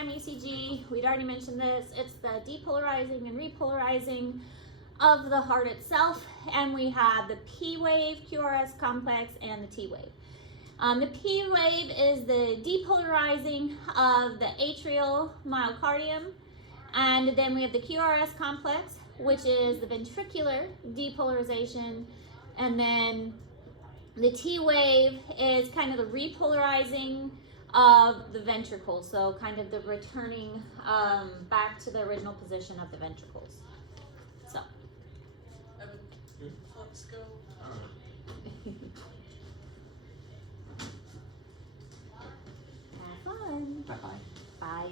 electrocardiograph ECG, we'd already mentioned this. It's the depolarizing and repolarizing of the heart itself, and we have the P wave, QRS complex, and the T wave. The P wave is the depolarizing of the atrial myocardium, and then we have the QRS complex, which is the ventricular depolarization, and then the T wave is kind of the repolarizing of the ventricle, so kind of the returning back to the original position of the ventricles. So. Let's go. Have fun. Bye-bye. Bye.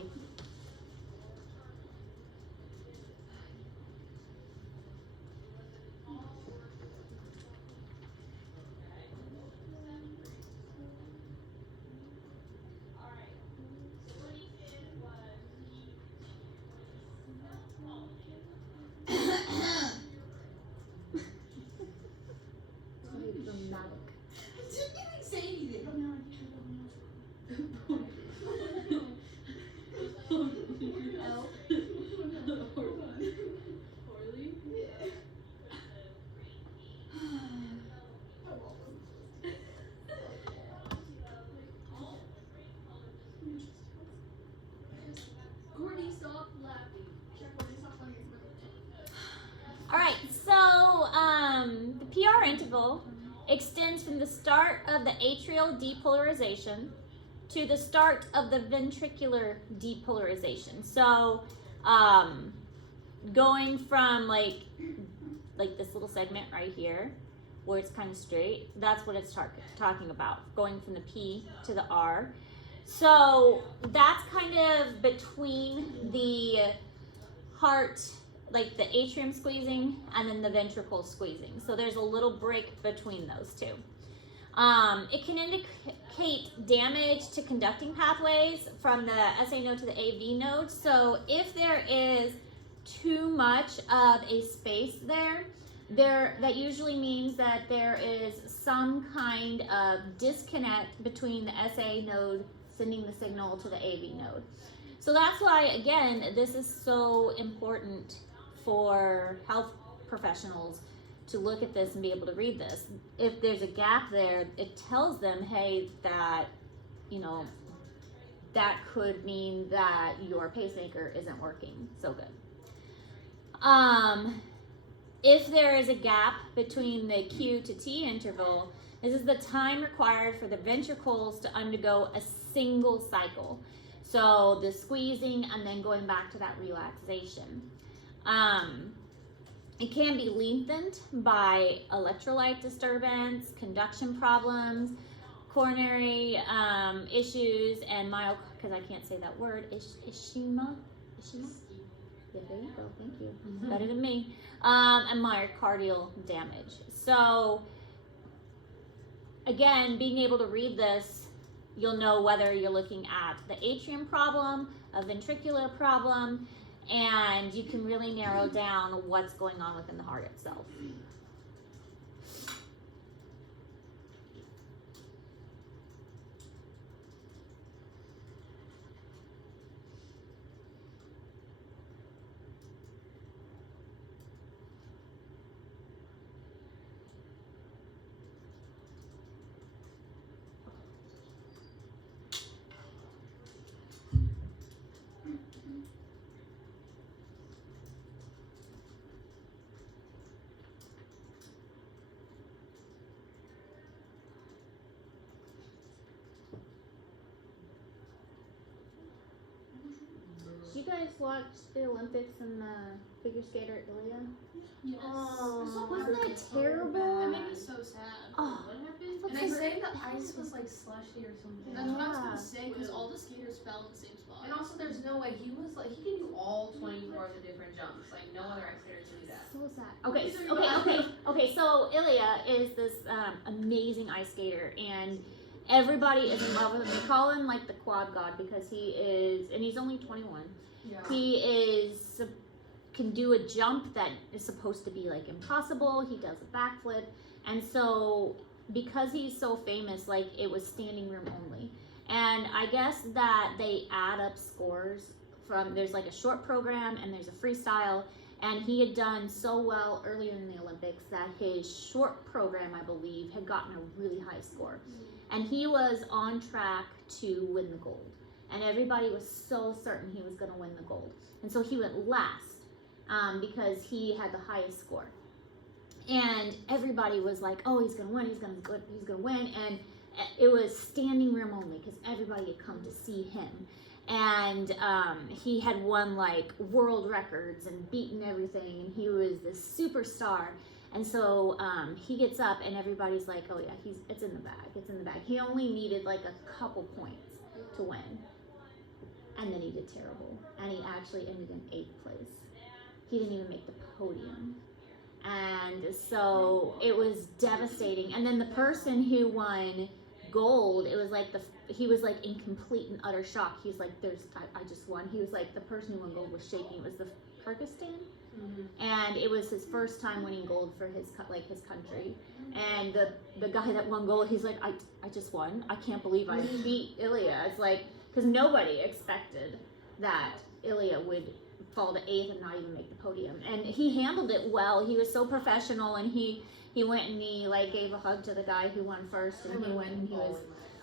Alright, so the PR interval extends from the start of the atrial depolarization to the start of the ventricular depolarization. So going from like this little segment right here where it's kind of straight, that's what it's talking about, going from the P to the R. So that's kind of between the heart, like the atrium squeezing and then the ventricle squeezing. So there's a little break between those two. It can indicate damage to conducting pathways from the SA node to the AV node. So if there is too much of a space there, that usually means that there is some kind of disconnect between the SA node sending the signal to the AV node. So that's why, again, this is so important for health professionals to look at this and be able to read this. If there's a gap there, it tells them, hey, that, you know, that could mean that your pacemaker isn't working so good. If there is a gap between the Q to T interval, this is the time required for the ventricles to undergo a single cycle. So the squeezing and then going back to that relaxation. It can be lengthened by electrolyte disturbance, conduction problems, coronary issues, and because I can't say that word, ischemia? Yeah, there you go, thank you. Better than me. And myocardial damage. So, again, being able to read this, you'll know whether you're looking at the atrium problem, a ventricular problem, and you can really narrow down what's going on within the heart itself. Did you guys watch the Olympics and the figure skater Ilya? Yes. Oh, wasn't that terrible? That made me so sad. Oh. What happened? And they say the ice was like slushy or something. That's what I was Yeah. gonna say, because all the skaters fell in the same spot. And also, there's no way he can do all 24 of the different jumps. Like no other ice skater can do that. So sad. Okay. So Ilya is this amazing ice skater, and everybody is in love with him. They call him like the quad god because he is, and he's only 21. Yeah. He can do a jump that is supposed to be like impossible. He does a backflip, and so because he's so famous, like it was standing room only. And I guess that they add up scores from, there's like a short program and there's a freestyle. And he had done so well earlier in the Olympics that his short program, I believe, had gotten a really high score. And he was on track to win the gold. And everybody was so certain he was going to win the gold. And so he went last because he had the highest score. And everybody was like, oh, he's going to win, he's going to win. And it was standing room only because everybody had come to see him. And he had won like world records and beaten everything. And he was this superstar. And so he gets up and everybody's like, oh yeah, it's in the bag, it's in the bag. He only needed like a couple points to win. And then he did terrible. And he actually ended in 8th place. He didn't even make the podium. And so it was devastating. And then the person who won gold, it was like he was like in complete and utter shock. He was like, I just won. He was like, the person who won gold was shaking. It was the Kyrgyzstan. And it was his first time winning gold for his country. And the guy that won gold, he's like, I just won. I can't believe I beat Ilya. It's like, because nobody expected that Ilya would fall to 8th and not even make the podium. And he handled it well. He was so professional, and he went and he like gave a hug to the guy who won first, and he went and he was,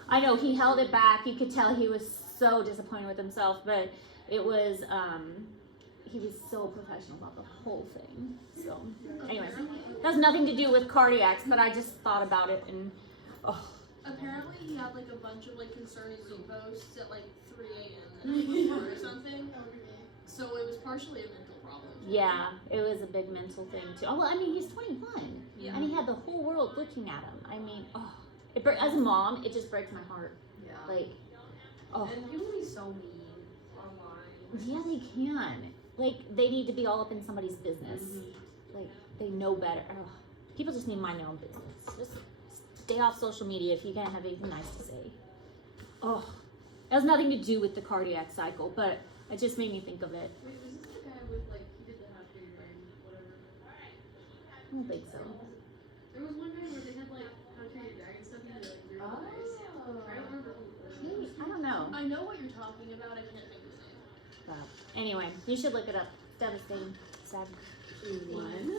I know, he held it back. You could tell he was so disappointed with himself, but it was he was so professional about the whole thing. So anyways, that has nothing to do with cardiacs, but I just thought about it, and Apparently he had like a bunch of like concerning Zoom posts at like 3 a.m. or something. So it was partially a mental problem. yeah, it was a big mental thing too. Oh well, I mean, he's 21, Yeah. and he had the whole world looking at him. I mean, as a mom, it just breaks my heart. Yeah. Like, And people be so mean online. yeah, they can. Like, they need to be all up in somebody's business. Like, they know better. Ugh. People just need to mind their own business. Just stay off social media if you can't have anything nice to say. Oh, it has nothing to do with the cardiac cycle, but it just made me think of it. Wait, was this the guy with like he did the half and whatever? I don't think so. There was one guy where they had like country dragon stuff and like weird eyes. I don't remember who it was. I don't know. I know what you're talking about. I can't think of the name. But anyway, you should look it up. It's devastating. Sad. One.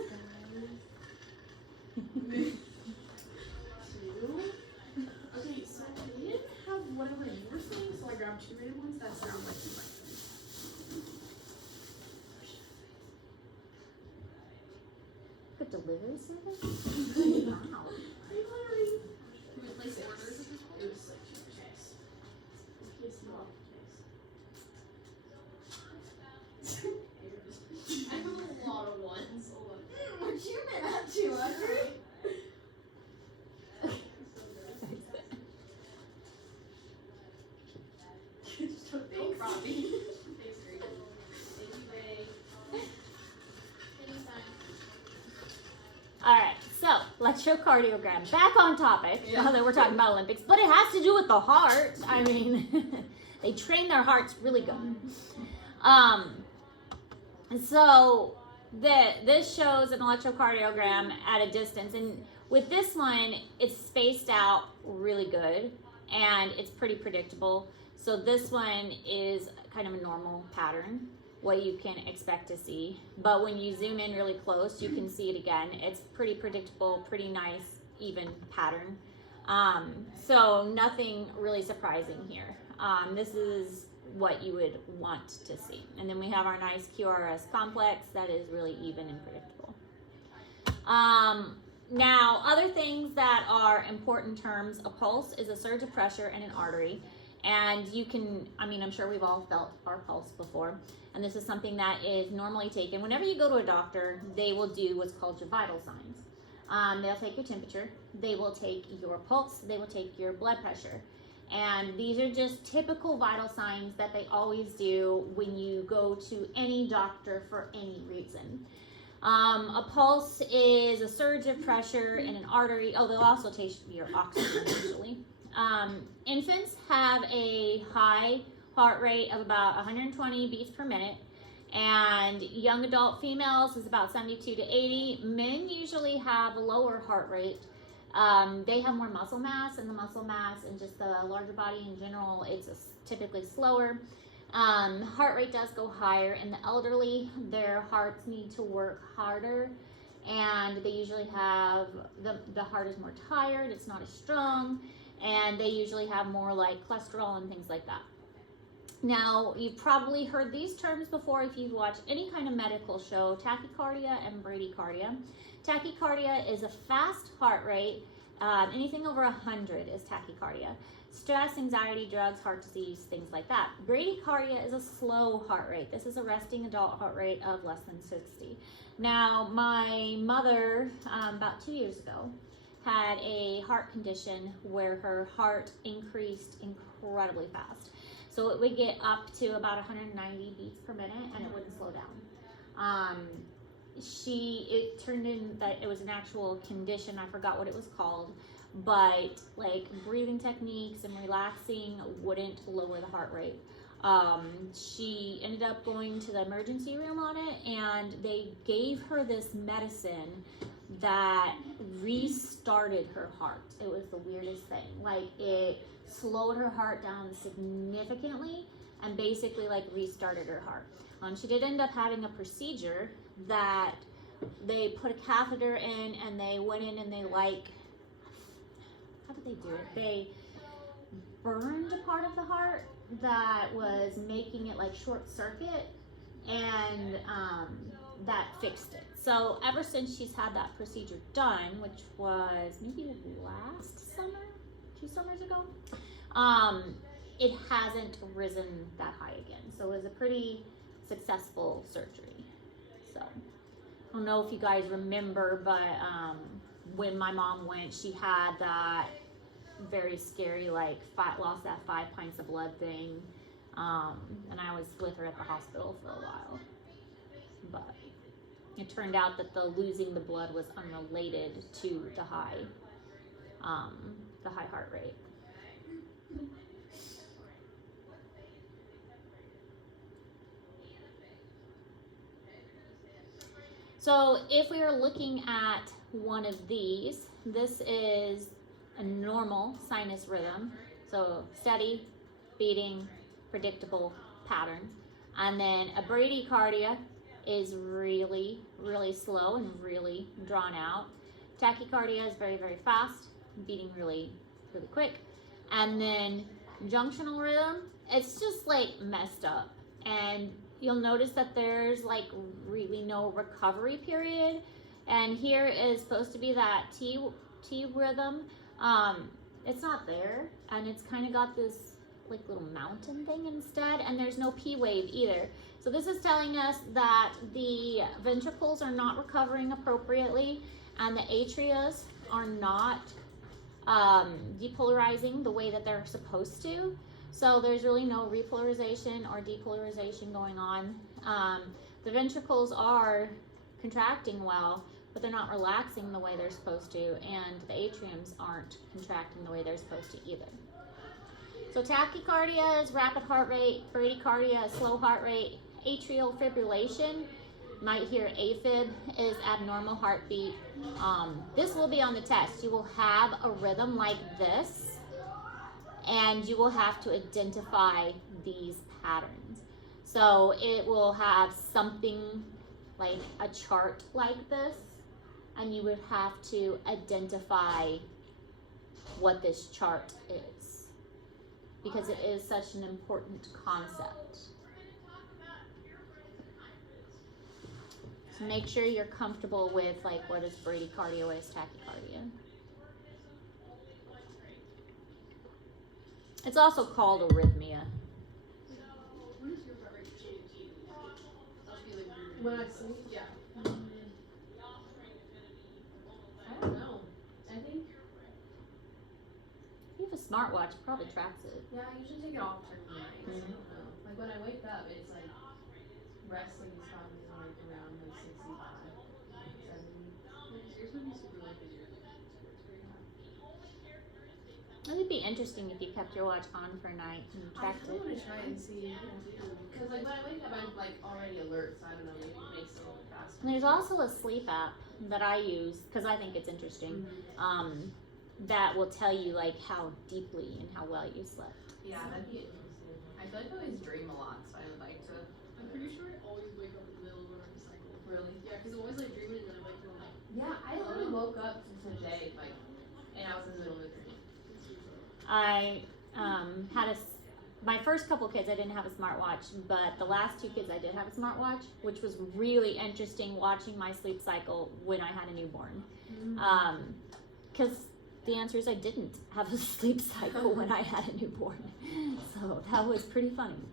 Two. Okay, so we didn't have whatever you were saying, so I grabbed 2 rated ones that sound like you like. Good delivery service? Wow. They literally. Do we place orders at this point? It was like 2%. In case you want I have a lot of ones. We're human at you, Audrey. Just don't think, Robbie. Thanks, Grace. Thank you, Ray. Anytime. All right, so electrocardiogram. Back on topic. Yeah. Now that we're talking about Olympics, but it has to do with the heart. I mean, they train their hearts really good. So this shows an electrocardiogram at a distance, and with this one, it's spaced out really good, and it's pretty predictable. So this one is kind of a normal pattern, what you can expect to see. But when you zoom in really close, you can see it again. It's pretty predictable, pretty nice, even pattern. So nothing really surprising here. This is what you would want to see. And then we have our nice QRS complex that is really even and predictable. Now, other things that are important terms, a pulse is a surge of pressure in an artery. And you can, I mean, I'm sure we've all felt our pulse before. And this is something that is normally taken. Whenever you go to a doctor, they will do what's called your vital signs. They'll take your temperature, they will take your pulse, they will take your blood pressure. And these are just typical vital signs that they always do when you go to any doctor for any reason. A pulse is a surge of pressure in an artery. Oh, they'll also take your oxygen usually. Infants have a high heart rate of about 120 beats per minute, and young adult females is about 72 to 80. Men usually have a lower heart rate, They have more muscle mass, and the muscle mass and just the larger body in general, it's typically slower. Heart rate does go higher. In the elderly, their hearts need to work harder, and they usually have the heart is more tired, it's not as strong, and they usually have more like cholesterol and things like that. Now, you've probably heard these terms before if you've watched any kind of medical show: tachycardia and bradycardia. Tachycardia is a fast heart rate. Anything over 100 is tachycardia. Stress, anxiety, drugs, heart disease, things like that. Bradycardia is a slow heart rate. This is a resting adult heart rate of less than 60. Now, my mother, about 2 years ago, had a heart condition where her heart increased incredibly fast. So it would get up to about 190 beats per minute, and it wouldn't slow down. It turned in that it was an actual condition. I forgot what it was called, but like breathing techniques and relaxing wouldn't lower the heart rate. She ended up going to the emergency room on it, and they gave her this medicine that restarted her heart. It was the weirdest thing. Like, it slowed her heart down significantly and basically like restarted her heart. She did end up having a procedure that they put a catheter in, and they went in and they how did they do it? They burned a part of the heart that was making it like short circuit, and that fixed it. So ever since she's had that procedure done, which was maybe last summer, 2 summers ago, it hasn't risen that high again. So it was a pretty successful surgery. So I don't know if you guys remember, but when my mom went, she had that very scary, like, lost that 5 pints of blood thing. And I was with her at the hospital for a while. But it turned out that the losing the blood was unrelated to the high heart rate. So if we are looking at one of these, this is a normal sinus rhythm. So steady, beating, predictable pattern. And then a bradycardia is really, really slow and really drawn out. Tachycardia is very, very fast, beating really, really quick. And then junctional rhythm, it's just like messed up. And you'll notice that there's like really no recovery period. And here is supposed to be that T rhythm. It's not there, and it's kind of got this like little mountain thing instead, and there's no P wave either. So this is telling us that the ventricles are not recovering appropriately, and the atrias are not depolarizing the way that they're supposed to. So there's really no repolarization or depolarization going on. The ventricles are contracting well, but they're not relaxing the way they're supposed to, and the atriums aren't contracting the way they're supposed to either. So tachycardia is rapid heart rate, bradycardia is slow heart rate, atrial fibrillation, might hear AFib, is abnormal heartbeat. This will be on the test. You will have a rhythm like this, and you will have to identify these patterns. So it will have something like a chart like this, and you would have to identify what this chart is, because it is such an important concept. So make sure you're comfortable with like what is bradycardia, what is tachycardia. It's also called arrhythmia. When is your heart rate change? I'll be like weird. When I sleep? Yeah. I don't know. I think, If you have a smartwatch, it probably tracks it. yeah, I usually take it off certain nights. I don't know. Like when I wake up, it's like resting is probably like around like 65, 70. Yours would be super low because you're like sports pretty high. It would be interesting if you kept your watch on for a night and I tracked kind of it. want to try and see, because like when I wake up, I'm like already alert, so I don't know, maybe it makes it a little bit faster. And there's also a sleep app that I use because I think it's interesting. that will tell you like how deeply and how well you slept. Yeah, that'd be interesting. I feel like I always dream a lot, so I would like to. I'm pretty sure I always wake up in the middle of a cycle. Really? Yeah, because I'm always like dreaming and then I wake up. Yeah, I literally woke up today, like, and I was in the middle of a dream. I had my first couple kids I didn't have a smartwatch, but the last two kids I did have a smartwatch, which was really interesting watching my sleep cycle when I had a newborn. Because the answer is I didn't have a sleep cycle when I had a newborn. So that was pretty funny.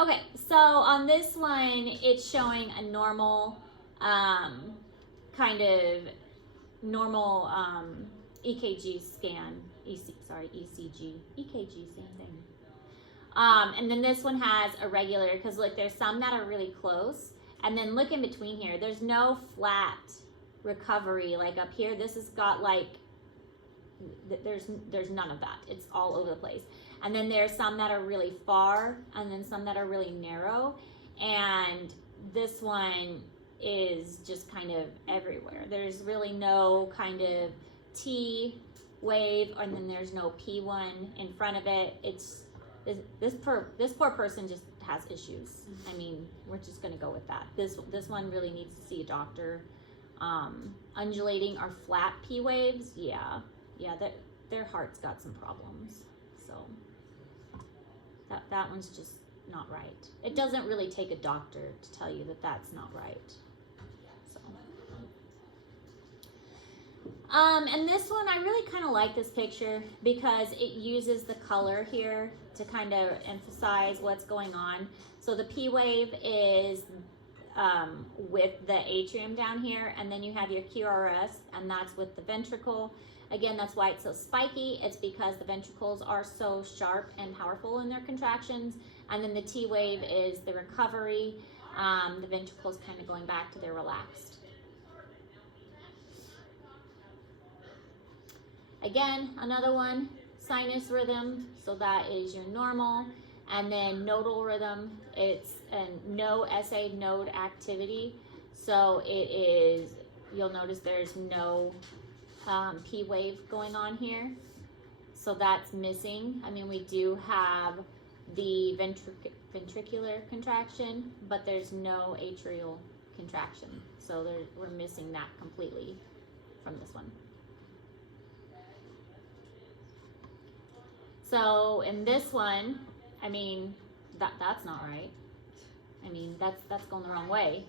Okay, so on this one, it's showing a normal, kind of normal EKG scan. ECG, same thing. And then this one has a regular, because look, there's some that are really close, and then look in between here. There's no flat recovery like up here. This has got like, there's none of that. It's all over the place. And then there's some that are really far, and then some that are really narrow, and this one is just kind of everywhere. There's really no kind of T wave, and then there's no P1 in front of it. It's this poor person just has issues. I mean, we're just gonna go with that. This one really needs to see a doctor. Undulating or flat P waves, yeah, their heart's got some problems. So that one's just not right. It doesn't really take a doctor to tell you that that's not right. So. And this one, I really kind of like this picture because it uses the color here to kind of emphasize what's going on. So the P wave is with the atrium down here, and then you have your QRS, and that's with the ventricle. Again, that's why it's so spiky. It's because the ventricles are so sharp and powerful in their contractions. And then the T wave is the recovery. The ventricles kind of going back to their relaxed. Again, another one, sinus rhythm, so that is your normal. And then nodal rhythm, it's a no SA node activity. So it is, you'll notice there's no P wave going on here. So that's missing. I mean, we do have the ventricular contraction, but there's no atrial contraction. So we're missing that completely from this one. So in this one, I mean, that's not right. I mean, that's going the wrong way.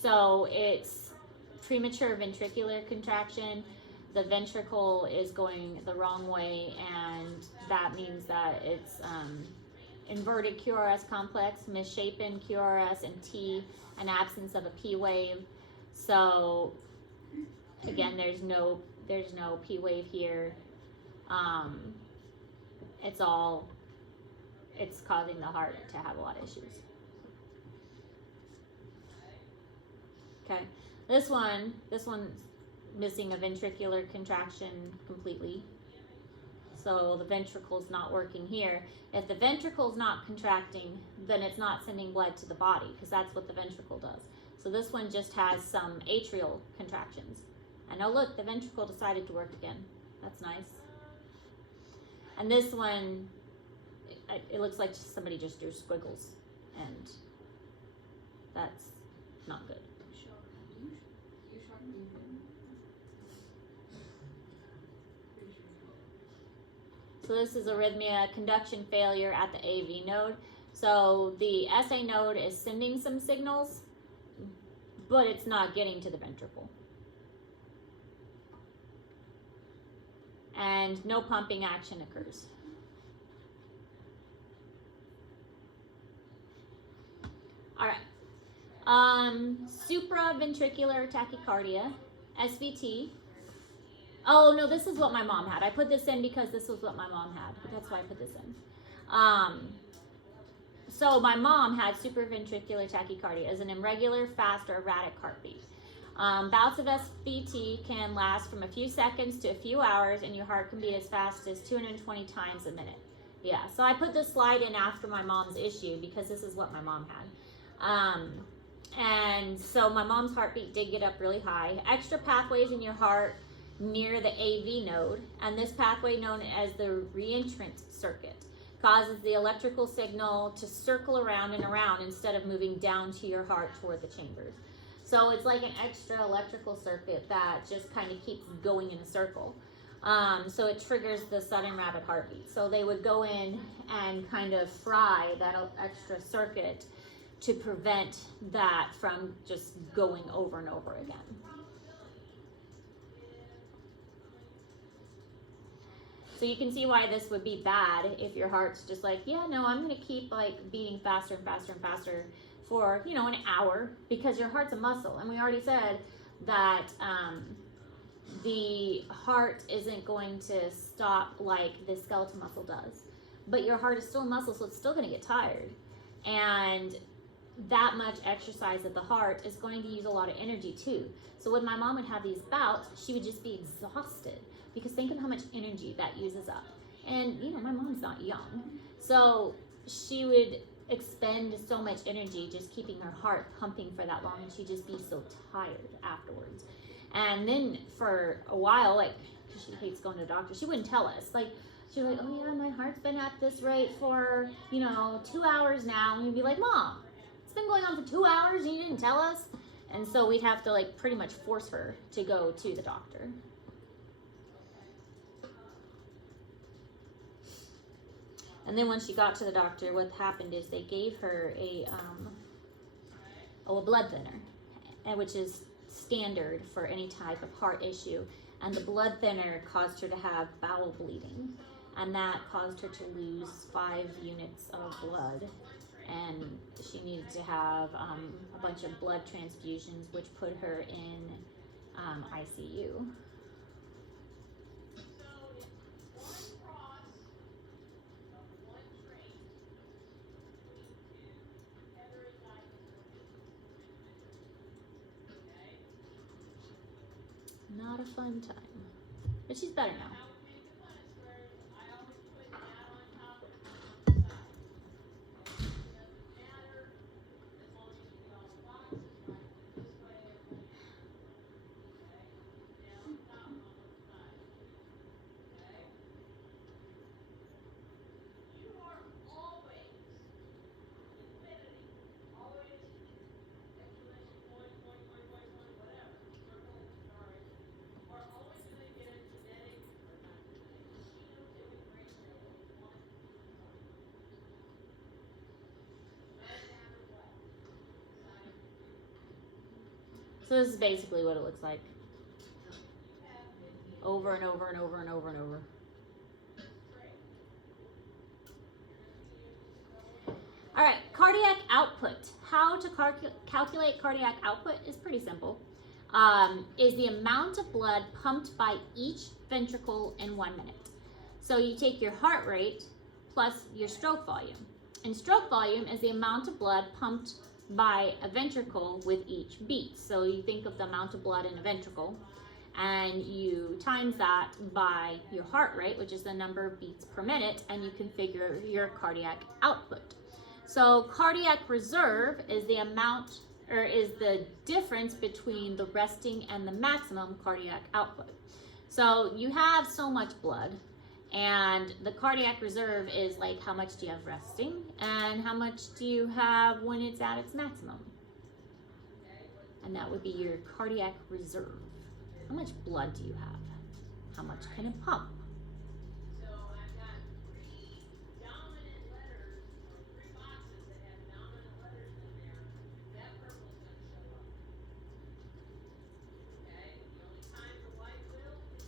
So it's premature ventricular contraction. The ventricle is going the wrong way, and that means that it's inverted QRS complex, misshapen QRS and T, an absence of a P wave. So again, there's no P wave here. It's causing the heart to have a lot of issues. Okay, this one's missing a ventricular contraction completely. So the ventricle's not working here. If the ventricle's not contracting, then it's not sending blood to the body, because that's what the ventricle does. So this one just has some atrial contractions. And oh look, the ventricle decided to work again. That's nice. And this one, it looks like somebody just drew squiggles, and that's not good. So this is arrhythmia, conduction failure at the AV node. So the SA node is sending some signals, but it's not getting to the ventricle. And no pumping action occurs. All right. Supraventricular tachycardia, SVT. Oh no, this is what my mom had. I put this in because this was what my mom had. That's why I put this in. So my mom had supraventricular tachycardia as an irregular, fast, or erratic heartbeat. Bouts of SVT can last from a few seconds to a few hours, and your heart can beat as fast as 220 times a minute. Yeah, so I put this slide in after my mom's issue because this is what my mom had. And so my mom's heartbeat did get up really high. Extra pathways in your heart near the AV node, and this pathway, known as the reentrant circuit, causes the electrical signal to circle around and around instead of moving down to your heart toward the chambers. So it's like an extra electrical circuit that just kind of keeps going in a circle. So it triggers the sudden rapid heartbeat. So they would go in and kind of fry that extra circuit to prevent that from just going over and over again. So you can see why this would be bad if your heart's just like, yeah, no, I'm going to keep like beating faster and faster and faster for, you know, an hour, because your heart's a muscle. And we already said that the heart isn't going to stop like the skeletal muscle does. But your heart is still a muscle, so it's still going to get tired. And that much exercise at the heart is going to use a lot of energy too. So when my mom would have these bouts, she would just be exhausted, because think of how much energy that uses up. And you know, my mom's not young, so she would expend so much energy just keeping her heart pumping for that long, and she'd just be so tired afterwards. And then for a while, like, because she hates going to the doctor, she wouldn't tell us. Like, she'd be like, oh yeah, my heart's been at this rate for, you know, 2 hours now. And we'd be like, Mom, it's been going on for 2 hours and you didn't tell us? And so we'd have to like pretty much force her to go to the doctor. And then when she got to the doctor, what happened is they gave her a blood thinner, which is standard for any type of heart issue. And the blood thinner caused her to have bowel bleeding, and that caused her to lose 5 units of blood. And she needed to have a bunch of blood transfusions, which put her in ICU. Not a fun time, but she's better now. So this is basically what it looks like. Over and over and over and over and over. All right, cardiac output. How to calculate cardiac output is pretty simple. Is the amount of blood pumped by each ventricle in 1 minute. So you take your heart rate plus your stroke volume. And stroke volume is the amount of blood pumped by a ventricle with each beat. So you think of the amount of blood in a ventricle, and you times that by your heart rate, which is the number of beats per minute, and you can figure your cardiac output. So cardiac reserve is the amount, or is the difference between the resting and the maximum cardiac output. So you have so much blood, and the cardiac reserve is like how much do you have resting and how much do you have when it's at its maximum. And that would be your cardiac reserve. How much blood do you have? How much can it pump? So I've got 3 dominant letters, or 3 boxes that have dominant letters in there. That purple's going to show up. Okay? The only time the white will is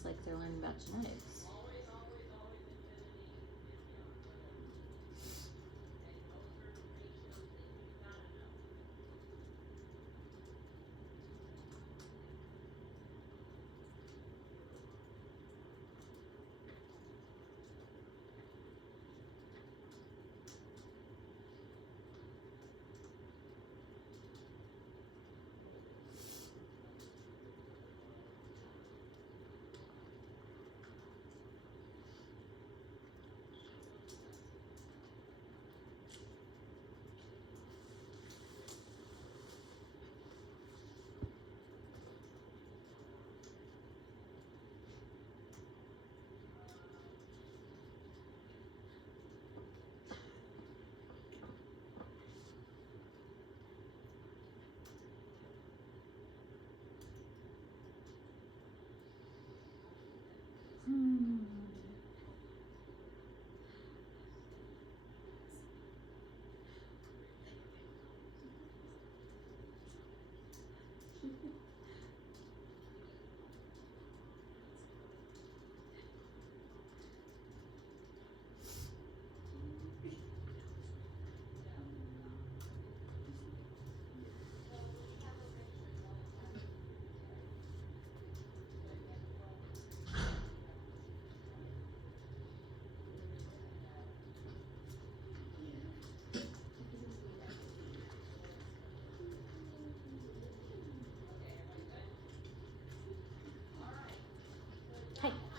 It's like they're learning about genetics. always, always, always infinity is the output. And those are the ratios that you gotta know.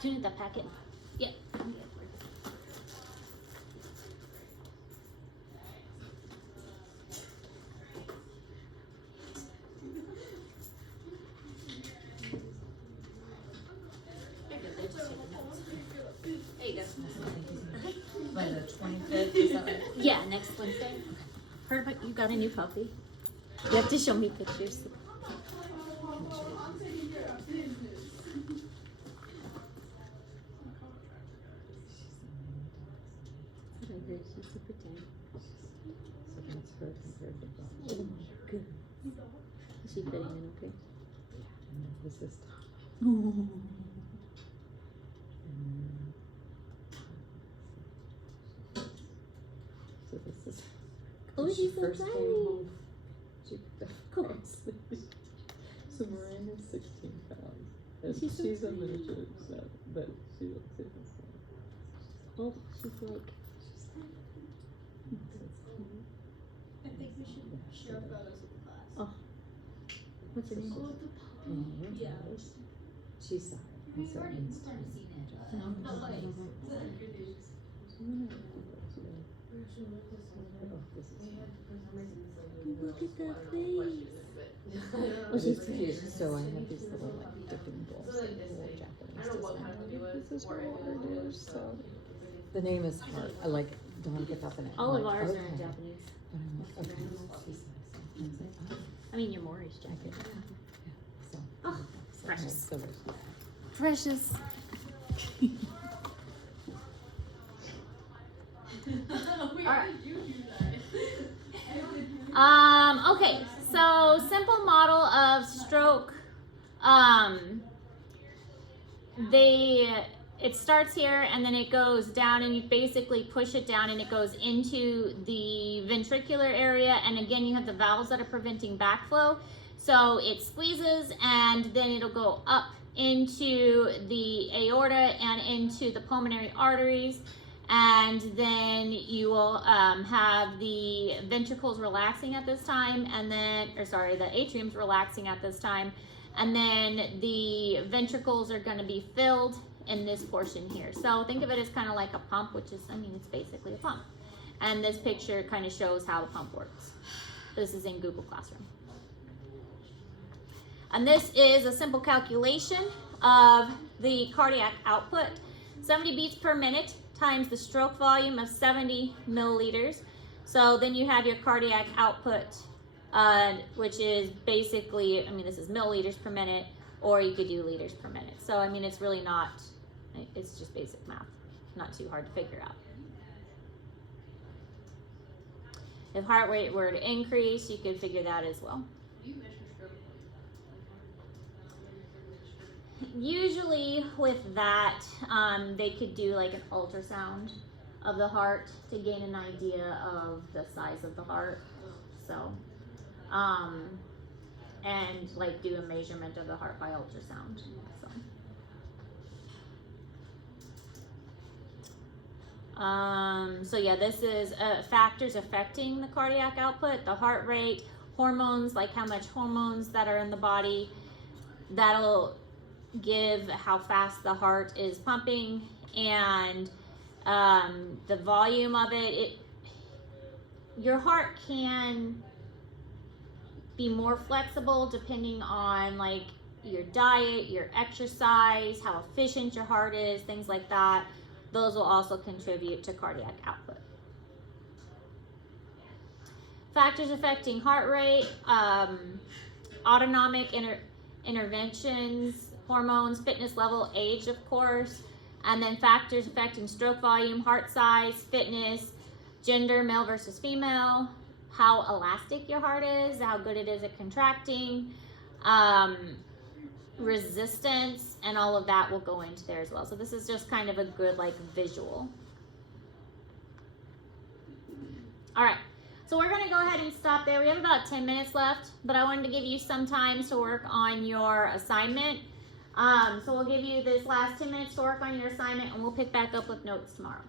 Do you need that packet? Yep. There you go. By the 25th, is that right? Yeah, next Wednesday. Heard about you got a new puppy. You have to show me pictures. She's super tame. So that's her compared to Bob. Oh my goodness. Is she fitting in okay? And then this is top. Oh. So this is. Oh, when she she's so first came tiny. home, she picked up Cool. her sleep. So Miranda's 16 pounds. And She's so she's a tiny. miniature, so, but she looks it. Oh, she's like. I think we should share photos with the class. What's her name? Yeah. She's sorry. I'm sorry. But like, Look at that face. Oh, she's cute. So I have these little like dipping bowls, like little Japanese design. This is her water dish. So the name is hard. I like. Don't get that the name. All of like, ours okay. are in Japanese. But I'm like, okay, she's nice. I was like, oh, I mean, your Maury's I jacket. get it. Yeah. So. Oh, so precious. So there's that. Precious. Alright. Okay, so simple model of stroke. It starts here and then it goes down and you basically push it down and it goes into the ventricular area, and again you have the valves that are preventing backflow. So it squeezes and then it'll go up into the aorta and into the pulmonary arteries, and then you will have the ventricles relaxing at this time, and then, the atrium's relaxing at this time, and then the ventricles are going to be filled in this portion here. So think of it as kind of like a pump, which is, I mean, it's basically a pump. And this picture kind of shows how the pump works. This is in Google Classroom. And this is a simple calculation of the cardiac output. 70 beats per minute times the stroke volume of 70 milliliters. So then you have your cardiac output, which is basically, I mean, this is milliliters per minute, or you could do liters per minute. So, I mean, it's really not, it's just basic math, not too hard to figure out. If heart rate were to increase, you could figure that as well. Usually with that, they could do like an ultrasound of the heart to gain an idea of the size of the heart. So, and like do a measurement of the heart by ultrasound. So yeah, this is factors affecting the cardiac output, the heart rate, hormones, like how much hormones that are in the body. That'll give how fast the heart is pumping, and the volume of it. Your heart can be more flexible depending on like your diet, your exercise, how efficient your heart is, things like that. Those will also contribute to cardiac output. Factors affecting heart rate, autonomic interventions, hormones, fitness level, age, of course, and then factors affecting stroke volume, heart size, fitness, gender, male versus female, how elastic your heart is, how good it is at contracting, resistance, and all of that will go into there as well. So this is just kind of a good like visual. All right, so we're gonna go ahead and stop there. We have about 10 minutes left, but I wanted to give you some time to work on your assignment. So we'll give you this last 10 minutes to work on your assignment, and we'll pick back up with notes tomorrow.